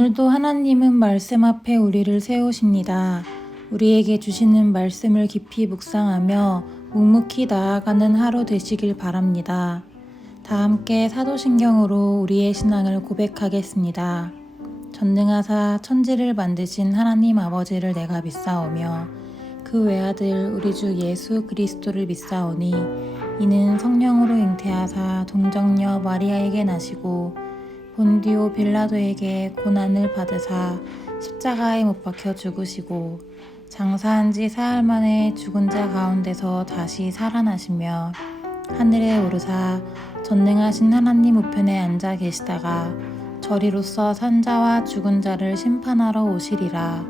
오늘도 하나님은 말씀 앞에 우리를 세우십니다. 우리에게 주시는 말씀을 깊이 묵상하며 묵묵히 나아가는 하루 되시길 바랍니다. 다 함께 사도신경으로 우리의 신앙을 고백하겠습니다. 전능하사 천지를 만드신 하나님 아버지를 내가 믿사오며 그 외아들 우리 주 예수 그리스도를 믿사오니 이는 성령으로 잉태하사 동정녀 마리아에게 나시고 본디오 빌라도에게 고난을 받으사 십자가에 못 박혀 죽으시고 장사한 지 사흘 만에 죽은 자 가운데서 다시 살아나시며 하늘에 오르사 전능하신 하나님 우편에 앉아 계시다가 저리로서 산 자와 죽은 자를 심판하러 오시리라.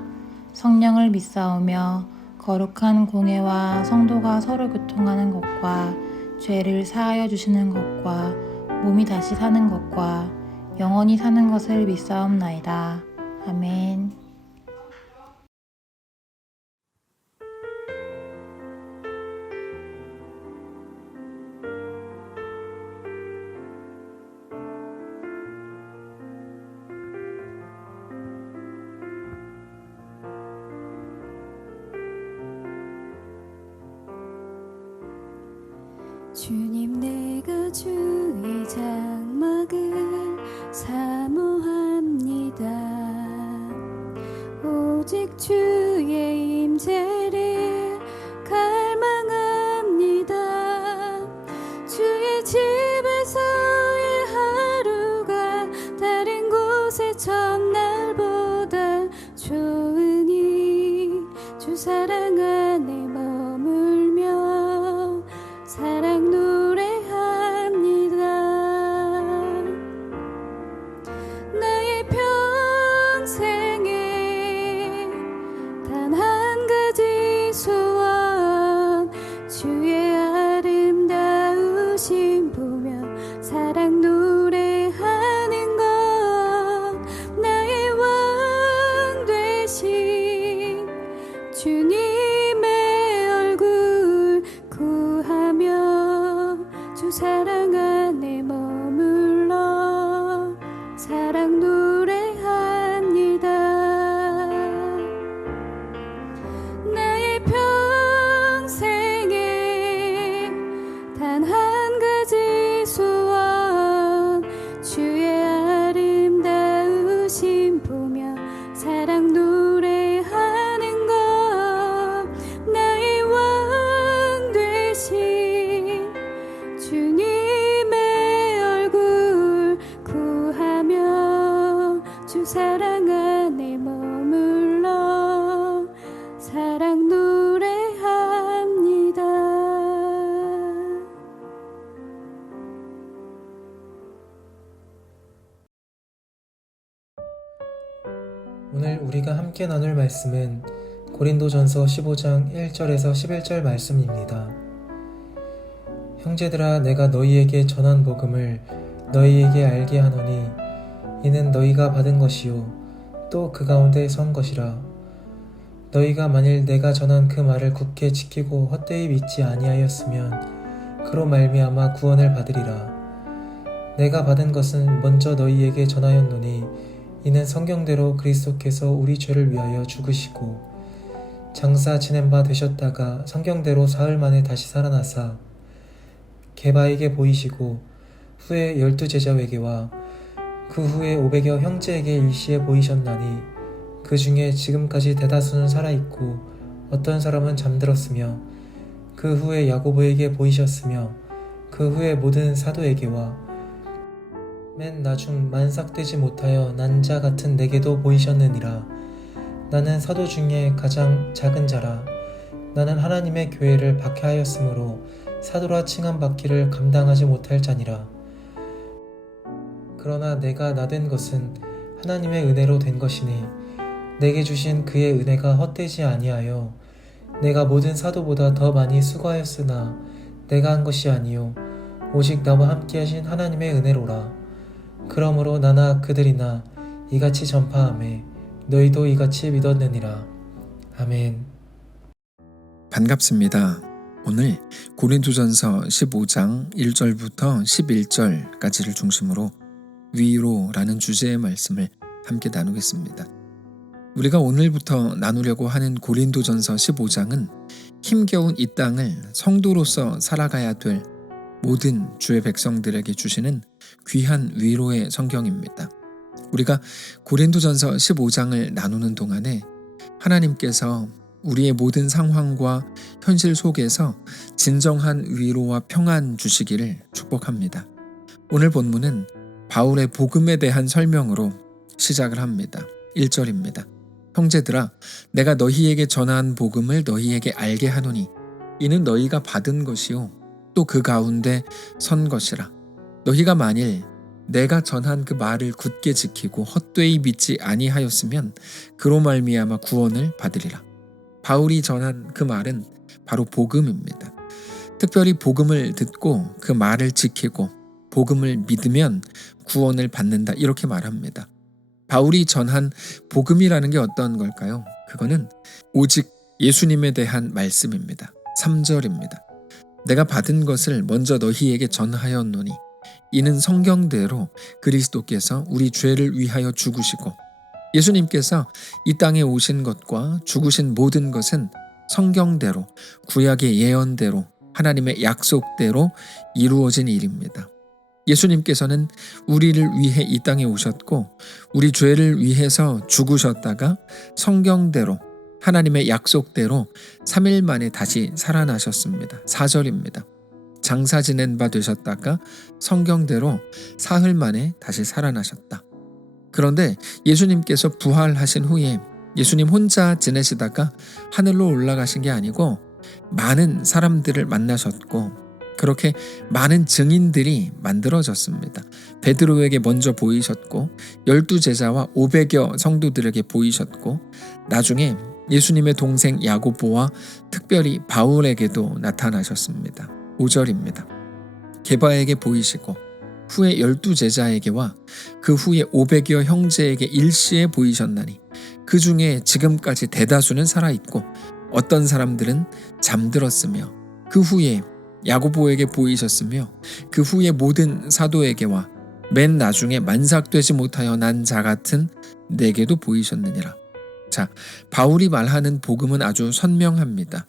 성령을 믿사오며 거룩한 공회와 성도가 서로 교통하는 것과 죄를 사하여 주시는 것과 몸이 다시 사는 것과 영원히 사는 것을 믿사옵나이다. 아멘. 주님, 내가 주의 장막을 사모합니다. 오직 주의 임재를 갈망합니다. 주의 집에서의 하루가 다른 곳의 첫날보다 좋으니 주 사랑 안에 머물며 사랑 노래합니다. 나의 평생에 단 한 가지 소원, 주의 아름다우심 보며 사랑 노래하는 것. 나의 왕 되신 주님의 얼굴 구하며 주 사랑 안에 머물러 사랑 노래합니다. 나의 평생에 단 한 가지 소원, 주의 아름다우심 보며 사랑 노래하는 것. 나의 왕 되신 주님의 얼굴 구하며 주 사랑 안에 머물러 사랑 노래합니다. 오늘 우리가 함께 나눌 말씀은 고린도전서 15장 1절에서 11절 말씀입니다. 형제들아, 내가 너희에게 전한 복음을 너희에게 알게 하노니 이는 너희가 받은 것이요 또 그 가운데 선 것이라. 너희가 만일 내가 전한 그 말을 굳게 지키고 헛되이 믿지 아니하였으면 그로 말미암아 구원을 받으리라. 내가 받은 것은 먼저 너희에게 전하였노니 이는 성경대로 그리스도께서 우리 죄를 위하여 죽으시고 장사 지낸 바 되셨다가 성경대로 사흘 만에 다시 살아나사 게바에게 보이시고 후에 12제자에게와 그 후에 500여 형제에게 일시에 보이셨나니 그 중에 지금까지 대다수는 살아있고 어떤 사람은 잠들었으며 그 후에 야고보에게 보이셨으며 그 후에 모든 사도에게와 맨 나중 만삭되지 못하여 난 자 같은 내게도 보이셨느니라. 나는 사도 중에 가장 작은 자라. 나는 하나님의 교회를 박해하였으므로 사도라 칭함받기를 감당하지 못할 자니라. 그러나 내가 나된 것은 하나님의 은혜로 된 것이니 내게 주신 그의 은혜가 헛되지 아니하여 내가 모든 사도보다 더 많이 수고하였으나 내가 한 것이 아니요 오직 나와 함께 하신 하나님의 은혜로라. 그러므로 나나 그들이나 이같이 전파하매 너희도 이같이 믿었느니라. 아멘. 반갑습니다. 오늘 고린도전서 15장 1절부터 11절까지를 중심으로 위로라는 주제의 말씀을 함께 나누겠습니다. 우리가 오늘부터 나누려고 하는 고린도전서 15장은 힘겨운 이 땅을 성도로서 살아가야 될 모든 주의 백성들에게 주시는 귀한 위로의 성경입니다. 우리가 고린도전서 15장을 나누는 동안에 하나님께서 우리의 모든 상황과 현실 속에서 진정한 위로와 평안 주시기를 축복합니다. 오늘 본문은 바울의 복음에 대한 설명으로 시작을 합니다. 1절입니다. 형제들아, 내가 너희에게 전한 복음을 너희에게 알게 하노니 이는 너희가 받은 것이요 또 그 가운데 선 것이라. 너희가 만일 내가 전한 그 말을 굳게 지키고 헛되이 믿지 아니하였으면 그로 말미암아 구원을 받으리라. 바울이 전한 그 말은 바로 복음입니다. 특별히 복음을 듣고 그 말을 지키고 복음을 믿으면 구원을 받는다, 이렇게 말합니다. 바울이 전한 복음이라는 게 어떤 걸까요? 그거는 오직 예수님에 대한 말씀입니다. 3절입니다. 내가 받은 것을 먼저 너희에게 전하였노니 이는 성경대로 그리스도께서 우리 죄를 위하여 죽으시고 예수님께서 이 땅에 오신 것과 죽으신 모든 것은 성경대로 구약의 예언대로 하나님의 약속대로 이루어진 일입니다. 예수님께서는 우리를 위해 이 땅에 오셨고 우리 죄를 위해서 죽으셨다가 성경대로 하나님의 약속대로 3일 만에 다시 살아나셨습니다. 4절입니다. 장사 지낸 바 되셨다가 성경대로 사흘 만에 다시 살아나셨다. 그런데 예수님께서 부활하신 후에 예수님 혼자 지내시다가 하늘로 올라가신 게 아니고 많은 사람들을 만나셨고 그렇게 많은 증인들이 만들어졌습니다. 베드로에게 먼저 보이셨고 12제자와 500여 성도들에게 보이셨고 나중에 예수님의 동생 야고보와 특별히 바울에게도 나타나셨습니다. 5절입니다. 게바에게 보이시고 후에 12제자에게와 그 후에 500여 형제에게 일시에 보이셨나니 그 중에 지금까지 대다수는 살아있고 어떤 사람들은 잠들었으며 그 후에 야고보에게 보이셨으며 그 후에 모든 사도에게와 맨 나중에 만삭되지 못하여 난 자 같은 내게도 보이셨느니라. 자, 바울이 말하는 복음은 아주 선명합니다.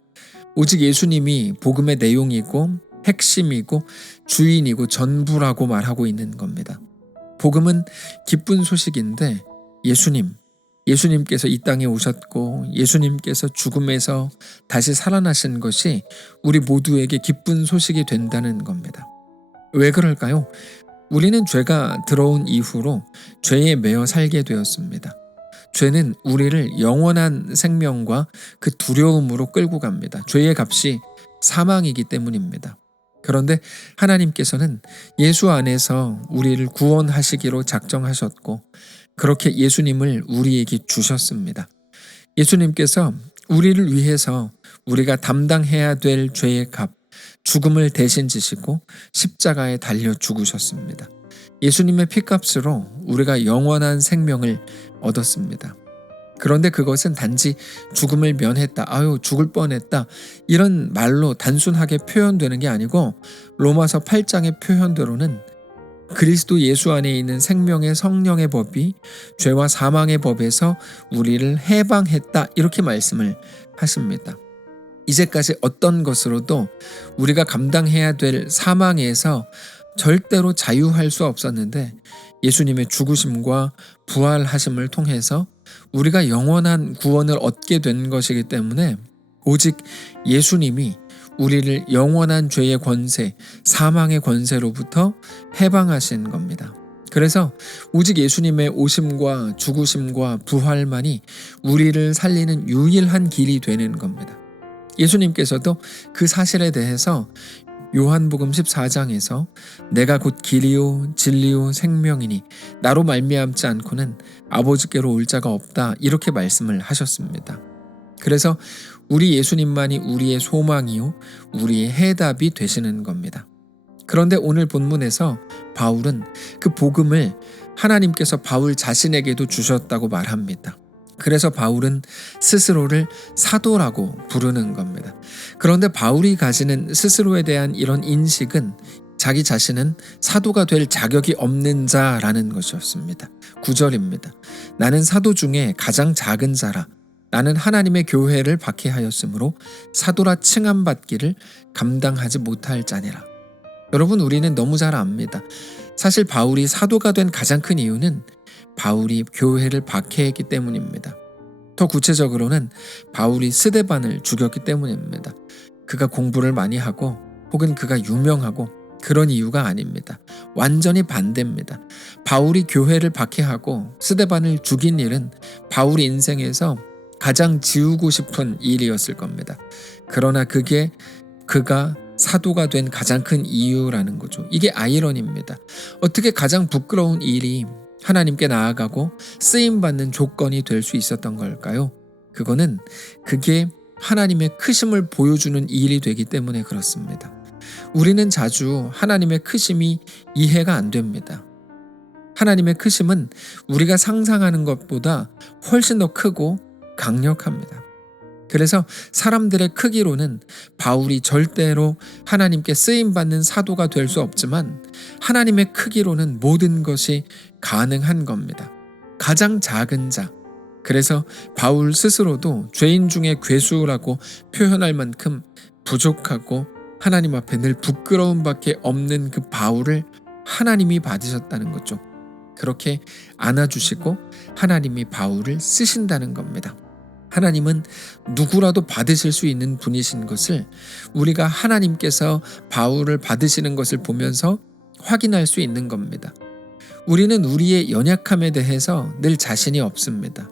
오직 예수님이 복음의 내용이고 핵심이고 주인이고 전부라고 말하고 있는 겁니다. 복음은 기쁜 소식인데 예수님께서 이 땅에 오셨고 예수님께서 죽음에서 다시 살아나신 것이 우리 모두에게 기쁜 소식이 된다는 겁니다. 왜 그럴까요? 우리는 죄가 들어온 이후로 죄에 매여 살게 되었습니다. 죄는 우리를 영원한 생명과 그 두려움으로 끌고 갑니다. 죄의 값이 사망이기 때문입니다. 그런데 하나님께서는 예수 안에서 우리를 구원하시기로 작정하셨고 그렇게 예수님을 우리에게 주셨습니다. 예수님께서 우리를 위해서 우리가 담당해야 될 죄의 값, 죽음을 대신 지시고 십자가에 달려 죽으셨습니다. 예수님의 피값으로 우리가 영원한 생명을 얻었습니다. 그런데 그것은 단지 죽음을 면했다, 죽을 뻔했다 이런 말로 단순하게 표현되는 게 아니고 로마서 8장의 표현대로는 그리스도 예수 안에 있는 생명의 성령의 법이 죄와 사망의 법에서 우리를 해방했다, 이렇게 말씀을 하십니다. 이제까지 어떤 것으로도 우리가 감당해야 될 사망에서 절대로 자유할 수 없었는데 예수님의 죽으심과 부활하심을 통해서 우리가 영원한 구원을 얻게 된 것이기 때문에 오직 예수님이 우리를 영원한 죄의 권세, 사망의 권세로부터 해방하신 겁니다. 그래서 오직 예수님의 오심과 죽으심과 부활만이 우리를 살리는 유일한 길이 되는 겁니다. 예수님께서도 그 사실에 대해서 요한복음 14장에서 내가 곧 길이요 진리요 생명이니 나로 말미암지 않고는 아버지께로 올 자가 없다, 이렇게 말씀을 하셨습니다. 그래서 우리 예수님만이 우리의 소망이요 우리의 해답이 되시는 겁니다. 그런데 오늘 본문에서 바울은 그 복음을 하나님께서 바울 자신에게도 주셨다고 말합니다. 그래서 바울은 스스로를 사도라고 부르는 겁니다. 그런데 바울이 가지는 스스로에 대한 이런 인식은 자기 자신은 사도가 될 자격이 없는 자라는 것이었습니다. 9절입니다. 나는 사도 중에 가장 작은 자라. 나는 하나님의 교회를 박해하였으므로 사도라 칭함받기를 감당하지 못할 자니라. 여러분, 우리는 너무 잘 압니다. 사실 바울이 사도가 된 가장 큰 이유는 바울이 교회를 박해했기 때문입니다. 더 구체적으로는 바울이 스데반을 죽였기 때문입니다. 그가 공부를 많이 하고 혹은 그가 유명하고 그런 이유가 아닙니다. 완전히 반대입니다. 바울이 교회를 박해하고 스데반을 죽인 일은 바울 인생에서 가장 지우고 싶은 일이었을 겁니다. 그러나 그게 그가 사도가 된 가장 큰 이유라는 거죠. 이게 아이러니입니다. 어떻게 가장 부끄러운 일이 하나님께 나아가고 쓰임받는 조건이 될 수 있었던 걸까요? 그게 하나님의 크심을 보여주는 일이 되기 때문에 그렇습니다. 우리는 자주 하나님의 크심이 이해가 안 됩니다. 하나님의 크심은 우리가 상상하는 것보다 훨씬 더 크고 강력합니다. 그래서 사람들의 크기로는 바울이 절대로 하나님께 쓰임받는 사도가 될 수 없지만 하나님의 크기로는 모든 것이 가능한 겁니다. 가장 작은 자. 그래서 바울 스스로도 죄인 중에 괴수라고 표현할 만큼 부족하고 하나님 앞에 늘 부끄러움밖에 없는 그 바울을 하나님이 받으셨다는 거죠. 그렇게 안아주시고 하나님이 바울을 쓰신다는 겁니다. 하나님은 누구라도 받으실 수 있는 분이신 것을 우리가 하나님께서 바울을 받으시는 것을 보면서 확인할 수 있는 겁니다. 우리는 우리의 연약함에 대해서 늘 자신이 없습니다.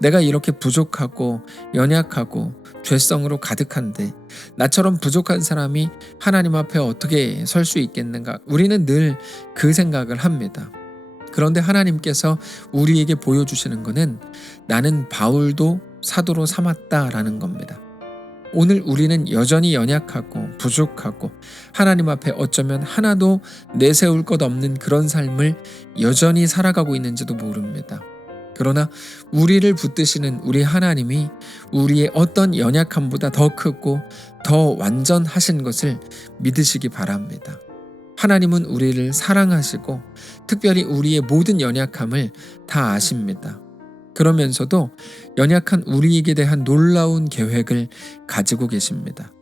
내가 이렇게 부족하고 연약하고 죄성으로 가득한데 나처럼 부족한 사람이 하나님 앞에 어떻게 설 수 있겠는가? 우리는 늘 그 생각을 합니다. 그런데 하나님께서 우리에게 보여주시는 것은 나는 바울도 사도로 삼았다라는 겁니다. 오늘 우리는 여전히 연약하고 부족하고 하나님 앞에 어쩌면 하나도 내세울 것 없는 그런 삶을 여전히 살아가고 있는지도 모릅니다. 그러나 우리를 붙드시는 우리 하나님이 우리의 어떤 연약함보다 더 크고 더 완전하신 것을 믿으시기 바랍니다. 하나님은 우리를 사랑하시고 특별히 우리의 모든 연약함을 다 아십니다. 그러면서도 연약한 우리에게 대한 놀라운 계획을 가지고 계십니다.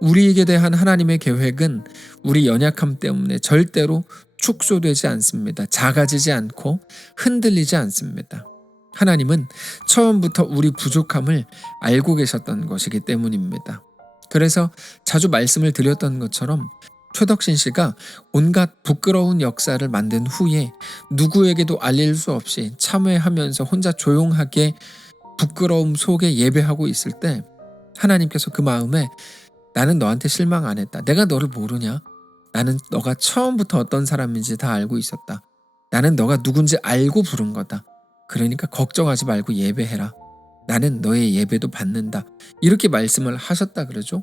우리에게 대한 하나님의 계획은 우리 연약함 때문에 절대로 축소되지 않습니다. 작아지지 않고 흔들리지 않습니다. 하나님은 처음부터 우리 부족함을 알고 계셨던 것이기 때문입니다. 그래서 자주 말씀을 드렸던 것처럼 최덕신 씨가 온갖 부끄러운 역사를 만든 후에 누구에게도 알릴 수 없이 참회하면서 혼자 조용하게 부끄러움 속에 예배하고 있을 때 하나님께서 그 마음에 나는 너한테 실망 안 했다. 내가 너를 모르냐? 나는 너가 처음부터 어떤 사람인지 다 알고 있었다. 나는 너가 누군지 알고 부른 거다. 그러니까 걱정하지 말고 예배해라. 나는 너의 예배도 받는다. 이렇게 말씀을 하셨다 그러죠.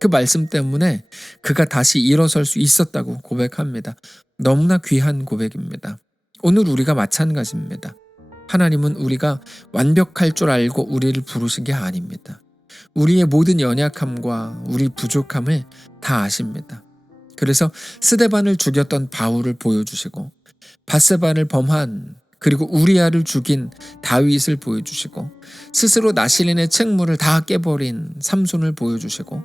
그 말씀 때문에 그가 다시 일어설 수 있었다고 고백합니다. 너무나 귀한 고백입니다. 오늘 우리가 마찬가지입니다. 하나님은 우리가 완벽할 줄 알고 우리를 부르신 게 아닙니다. 우리의 모든 연약함과 우리 부족함을 다 아십니다. 그래서 스데반을 죽였던 바울을 보여주시고 밧세바를 범한 그리고 우리아를 죽인 다윗을 보여주시고 스스로 나실인의 책무를 다 깨버린 삼손을 보여주시고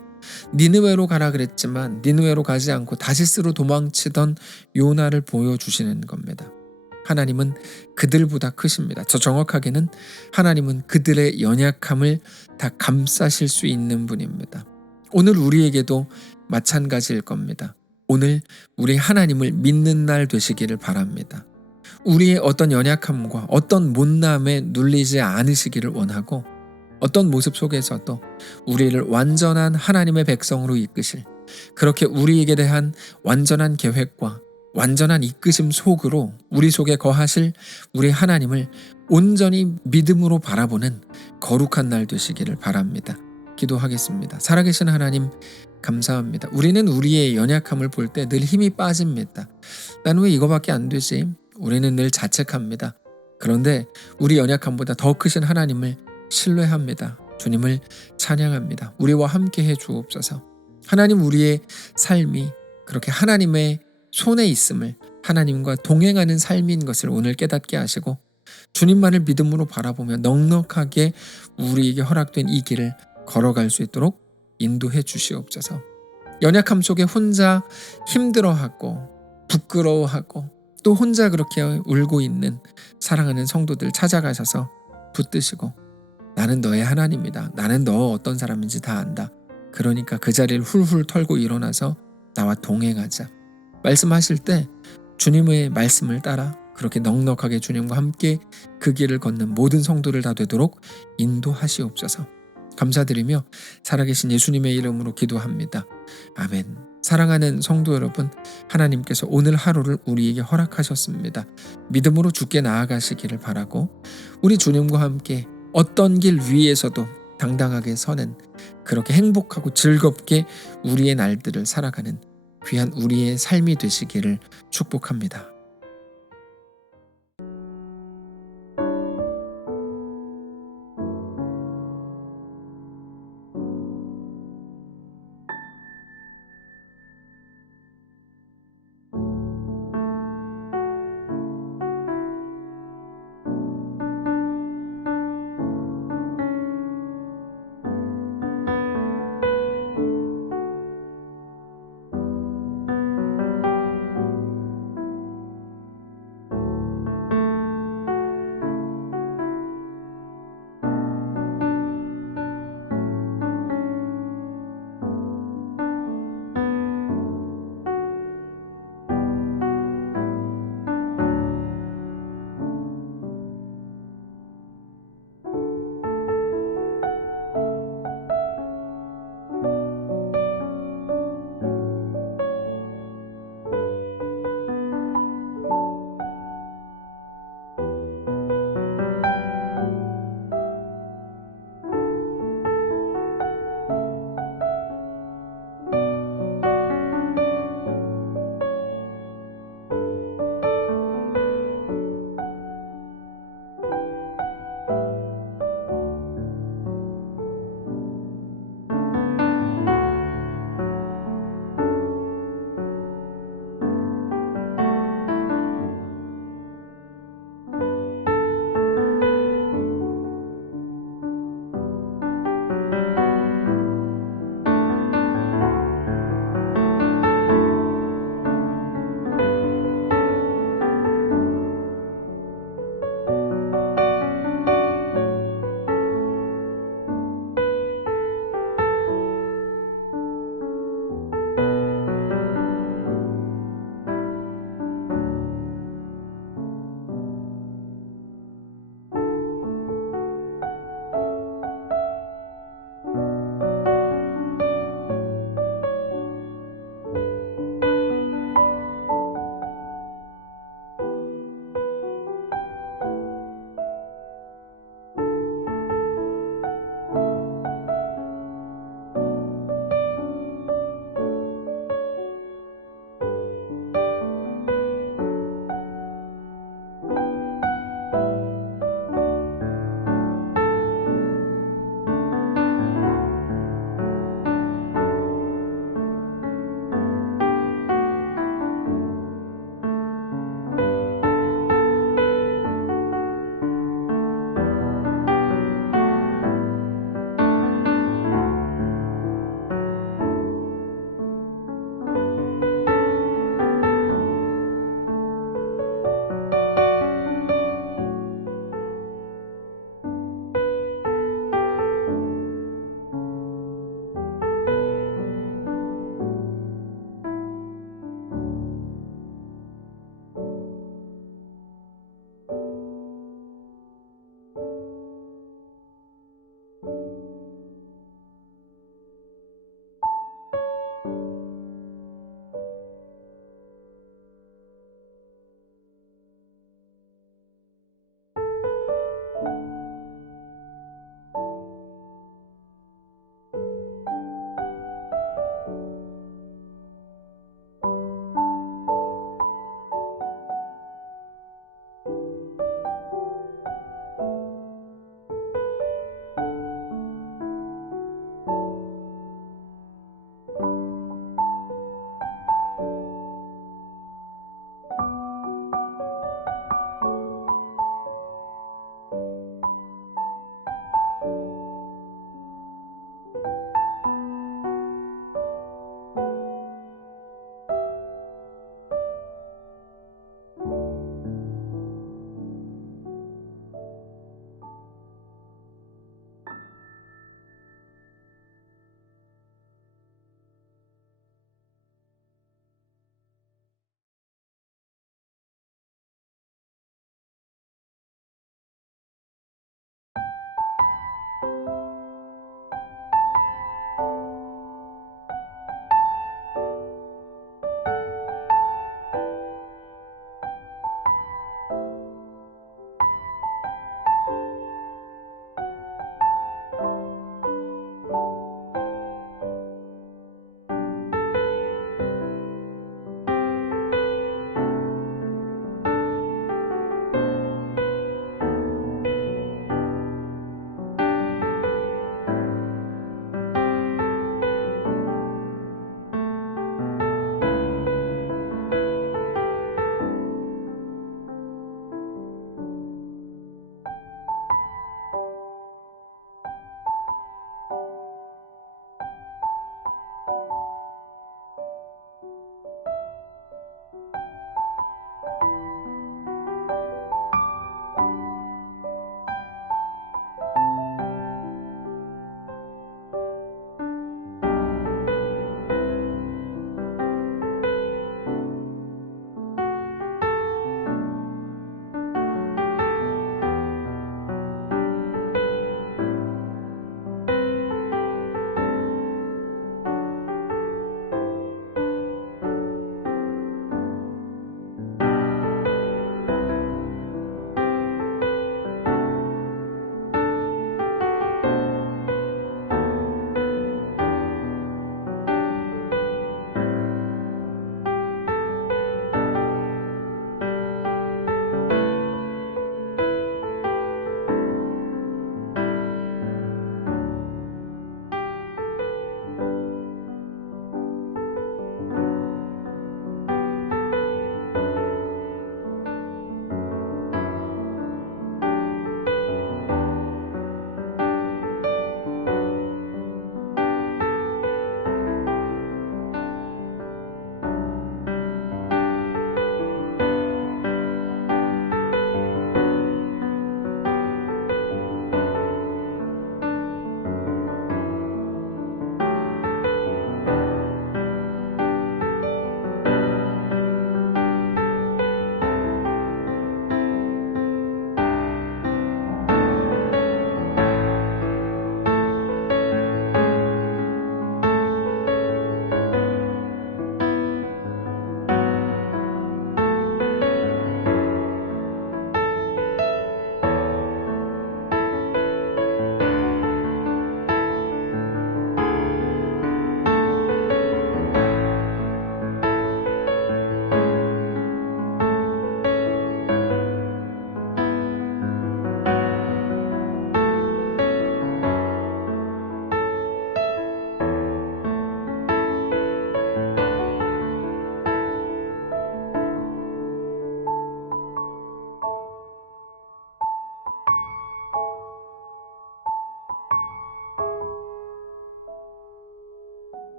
니느웨로 가라 그랬지만 니느웨로 가지 않고 다시스로 도망치던 요나를 보여주시는 겁니다. 하나님은 그들보다 크십니다. 저 정확하게는 하나님은 그들의 연약함을 다 감싸실 수 있는 분입니다. 오늘 우리에게도 마찬가지일 겁니다. 오늘 우리 하나님을 믿는 날 되시기를 바랍니다. 우리의 어떤 연약함과 어떤 못남에 눌리지 않으시기를 원하고 어떤 모습 속에서도 우리를 완전한 하나님의 백성으로 이끄실 그렇게 우리에게 대한 완전한 계획과 완전한 이끄심 속으로 우리 속에 거하실 우리 하나님을 온전히 믿음으로 바라보는 거룩한 날 되시기를 바랍니다. 기도하겠습니다. 살아계신 하나님 감사합니다. 우리는 우리의 연약함을 볼 때 늘 힘이 빠집니다. 나는 왜 이거밖에 안 되지? 우리는 늘 자책합니다. 그런데 우리 연약함보다 더 크신 하나님을 신뢰합니다. 주님을 찬양합니다. 우리와 함께 해 주옵소서. 하나님 우리의 삶이 그렇게 하나님의 손에 있음을, 하나님과 동행하는 삶인 것을 오늘 깨닫게 하시고 주님만을 믿음으로 바라보며 넉넉하게 우리에게 허락된 이 길을 걸어갈 수 있도록 인도해 주시옵소서. 연약함 속에 혼자 힘들어하고 부끄러워하고 또 혼자 그렇게 울고 있는 사랑하는 성도들 찾아가셔서 붙드시고, 나는 너의 하나님이다. 나는 너 어떤 사람인지 다 안다. 그러니까 그 자리를 훌훌 털고 일어나서 나와 동행하자. 말씀하실 때 주님의 말씀을 따라 그렇게 넉넉하게 주님과 함께 그 길을 걷는 모든 성도를 다 되도록 인도하시옵소서. 감사드리며 살아계신 예수님의 이름으로 기도합니다. 아멘. 사랑하는 성도 여러분, 하나님께서 오늘 하루를 우리에게 허락하셨습니다. 믿음으로 주께 나아가시기를 바라고, 우리 주님과 함께 어떤 길 위에서도 당당하게 서는, 그렇게 행복하고 즐겁게 우리의 날들을 살아가는 귀한 우리의 삶이 되시기를 축복합니다.